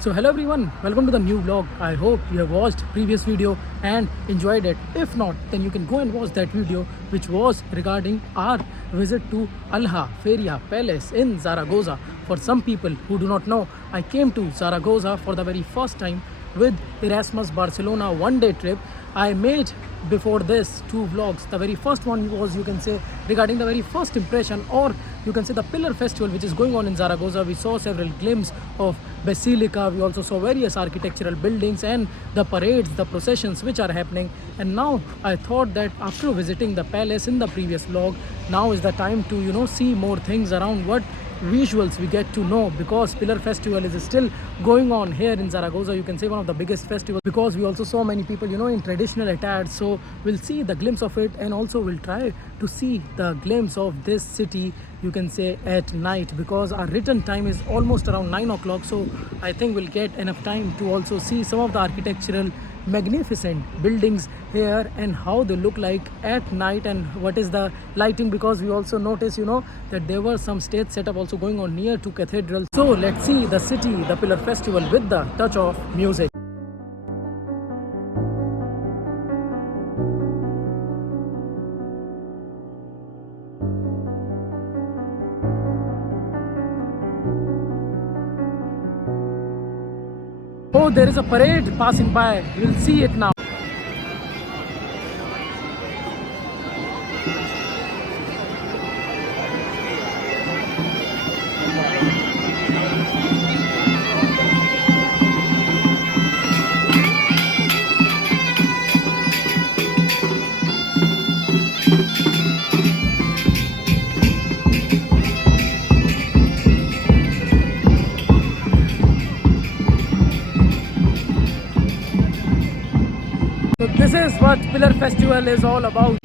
So hello everyone, welcome to the new vlog. I hope you have watched previous video and enjoyed it. If not, then you can go and watch that video which was regarding our visit to Alha Feria Palace in Zaragoza. For some people who do not know, I came to Zaragoza for the very first time with Erasmus Barcelona one-day trip. I made before this two vlogs. The very first one was, you can say, regarding the very first impression, or you can say the Pillar Festival which is going on in Zaragoza. We saw several glimpses of Basilica. We also saw various architectural buildings and the parades, the processions which are happening. And now I thought that after visiting the palace in the previous vlog, now is the time to see more things around, what visuals we get to know, because Pillar Festival is still going on here in Zaragoza. You can say one of the biggest festivals, because we also saw many people in traditional attire. So we'll see the glimpse of it, and also we'll try to see the glimpse of this city, you can say, at night, because our return time is almost around 9 o'clock. So I think we'll get enough time to also see some of the architectural magnificent buildings here and how they look like at night, and what is the lighting, because we also notice that there were some stage setup also going on near to cathedral. So let's see the city, the Pillar Festival, with the touch of music. Oh, there is a parade passing by. We'll see it now. So this is what Pillar Festival is all about.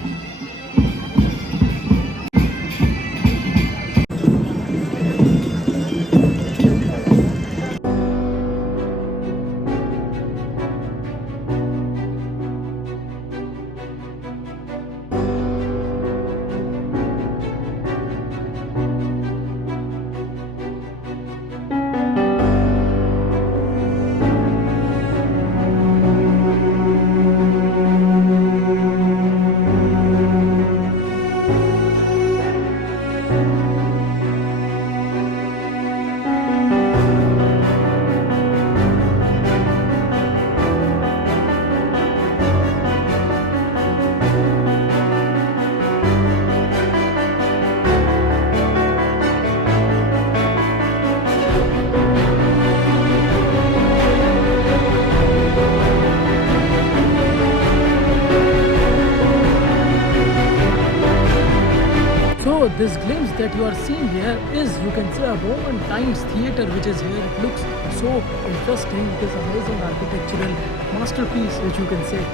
So this glimpse that you are seeing here is, you can say, a Roman times theatre which is here. It looks so interesting. It is amazing architectural masterpiece which you can say.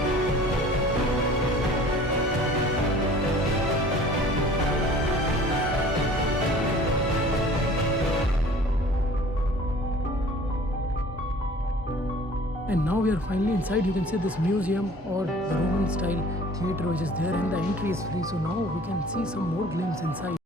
And now we are finally inside, you can say, this museum or the Roman style theatre which is there, and the entry is free. So now we can see some more glimpse inside.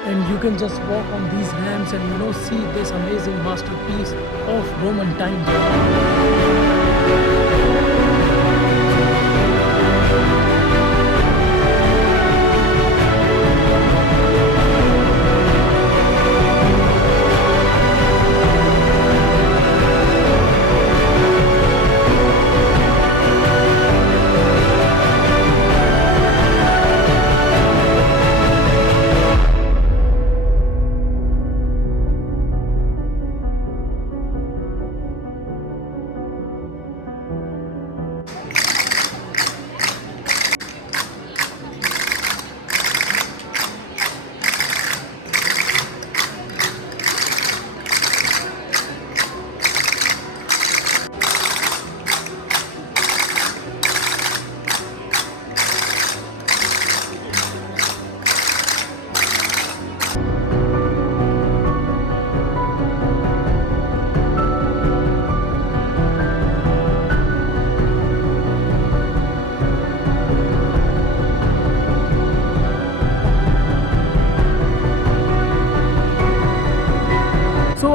And you can just walk on these ramps and see this amazing masterpiece of Roman times.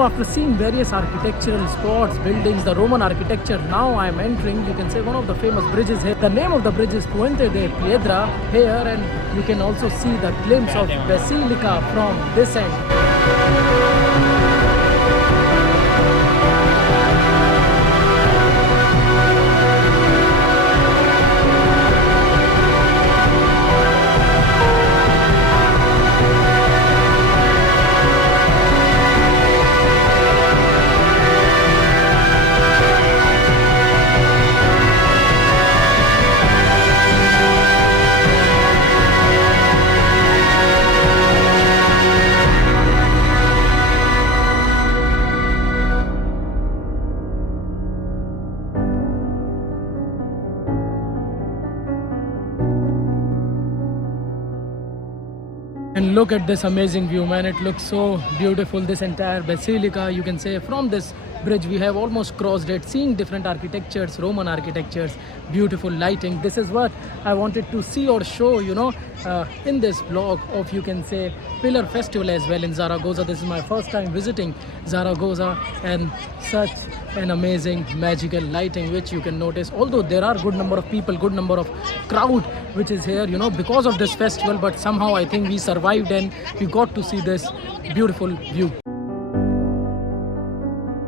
after seeing various architectural spots, buildings, the Roman architecture, now I am entering, you can say, one of the famous bridges here. The name of the bridge is Puente de Piedra here, and you can also see the glimpse of Basilica from this end. And look at this amazing view, man. It looks so beautiful, this entire basilica. You can say from this bridge we have almost crossed it, seeing different architectures, Roman architectures, beautiful lighting. This is what I wanted to see or show, in this vlog of, you can say, Pillar Festival as well in Zaragoza. This is my first time visiting Zaragoza, and such an amazing magical lighting which you can notice. Although there are good number of people, good number of crowd which is here, because of this festival, but somehow I think we survived and we got to see this beautiful view.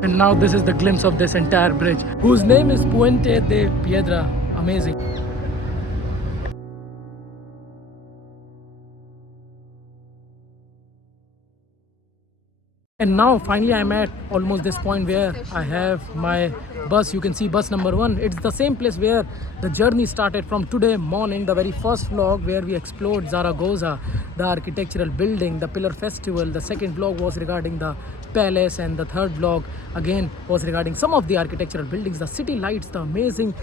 And now this is the glimpse of this entire bridge, whose name is Puente de Piedra. Amazing. And now finally I'm at almost this point where I have my bus. You can see bus number 1. It's the same place where the journey started from today morning, the very first vlog where we explored Zaragoza, the architectural building, the Pillar Festival. The second vlog was regarding the palace, and the third vlog again was regarding some of the architectural buildings, the city lights, the amazing,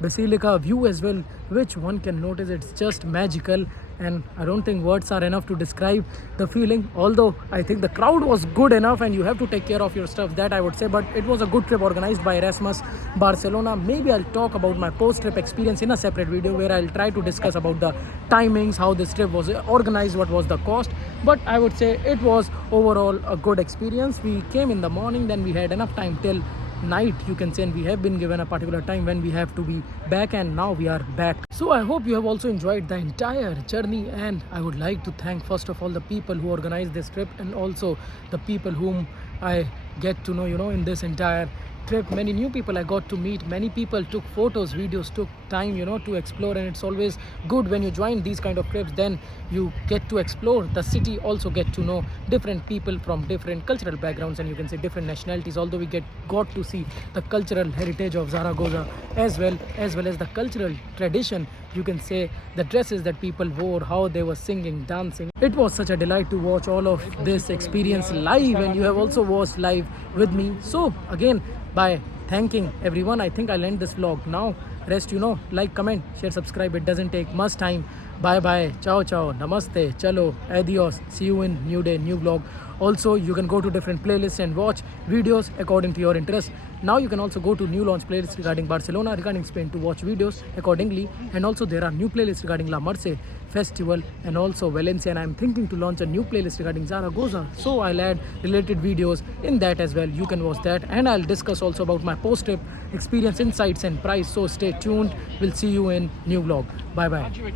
basilica view as well, which one can notice. It's just magical, and I don't think words are enough to describe the feeling. Although I think the crowd was good enough and you have to take care of your stuff, that I would say, but it was a good trip organized by Erasmus Barcelona. Maybe I'll talk about my post-trip experience in a separate video where I'll try to discuss about the timings, how this trip was organized, what was the cost. But I would say it was overall a good experience. We came in the morning, then we had enough time till night, you can say, and we have been given a particular time when we have to be back, and now we are back. So I hope you have also enjoyed the entire journey, and I would like to thank first of all the people who organized this trip, and also the people whom I get to know, in this entire trip. Many new people I got to meet, many people took photos, videos, took time, to explore, and it's always good when you join these kind of trips, then you get to explore the city, also get to know different people from different cultural backgrounds, and you can say different nationalities. Although we got to see the cultural heritage of Zaragoza as well as the cultural tradition, you can say, the dresses that people wore, how they were singing, dancing. It was such a delight to watch all of this experience live, and you have also watched live with me. So again, by thanking everyone, I think I'll end this vlog now. Rest, like, comment, share, subscribe. It doesn't take much time. Bye bye, ciao ciao, namaste, chalo, adios. See you in new day, new vlog. Also, you can go to different playlists and watch videos according to your interest. Now you can also go to new launch playlists regarding Barcelona, regarding Spain, to watch videos accordingly. And also there are new playlists regarding La Merce Festival and also Valencia, and I'm thinking to launch a new playlist regarding Zaragoza, so I'll add related videos in that as well. You can watch that, and I'll discuss also about my post-trip experience, insights and price. So stay tuned. We'll see you in new vlog. Bye bye.